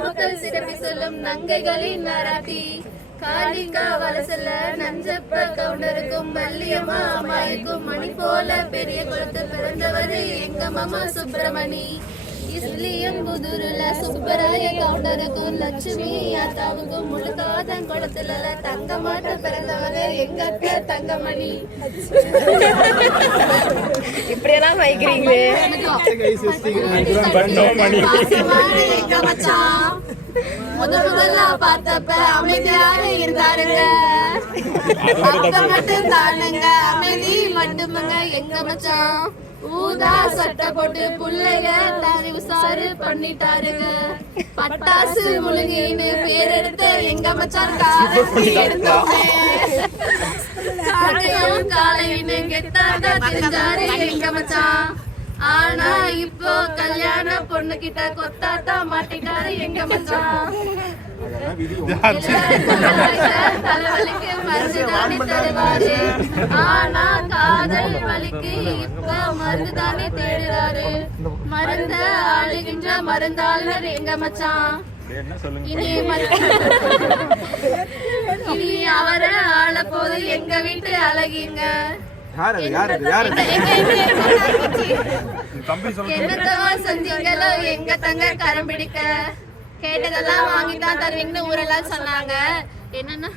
மக்கள் சிறப்பி சொல்லும் நங்கைகளின் நராட்டி காளிங்கா வலசல நஞ்சப்ப கவுண்டருக்கும் வள்ளியம்மா அம்மாய்க்கும் மணி போல பெரிய குளத்து பிறந்தவர் எங்க மாமா சுப்பிரமணி. இஸ்லியம் புதுருல சுப்பராய கவுண்டருக்கும் லட்சுமி யாத்தாவுக்கும் முழுக்காதன் குளத்துல தங்க மாட்ட பிறந்தவர் எங்க அத்தை தங்கமணி. இப்படியெல்லாம் வைக்கிறீங்களே. முதல்ல பார்த்தப்ப அமைதியாக இருந்தாருங்க, மட்டும் தானுங்க அமைதி மட்டுமுங்க எங்க மச்சான். ஊதா சட்டை போட்டு புள்ளைய தாரி உசாரு பண்ணிட்டாருங்க. பட்டாசு முழுங்கின்னு பேரெடுத்த எங்க மச்சான் காலையும் காலையின்னு கெட்டாத தெரிஞ்சாரு எங்க மச்சான். ஆனா இப்போ கல்யாண பொண்ணு கிட்ட கொத்தாத்தா மாட்டிட்டாரு எங்க மச்சான். தலைவலிக்கு மருந்துதானே தருவாரு, ஆனா காதல் வலிக்கு இப்ப மருந்துதானே தேடுறாரு. மருந்த ஆளுகின்ற மருந்தாளர் எங்க மச்சான். இனி அவரை ஆள போது எங்க வீட்டு அழகிங்க. என்னத்தவா செஞ்சீங்களோ எங்க தங்க கரம் பிடிக்க, கேட்டதெல்லாம் வாங்கிதான் தருவீங்கன்னு ஊரெல்லாம் சொன்னாங்க. என்னன்னா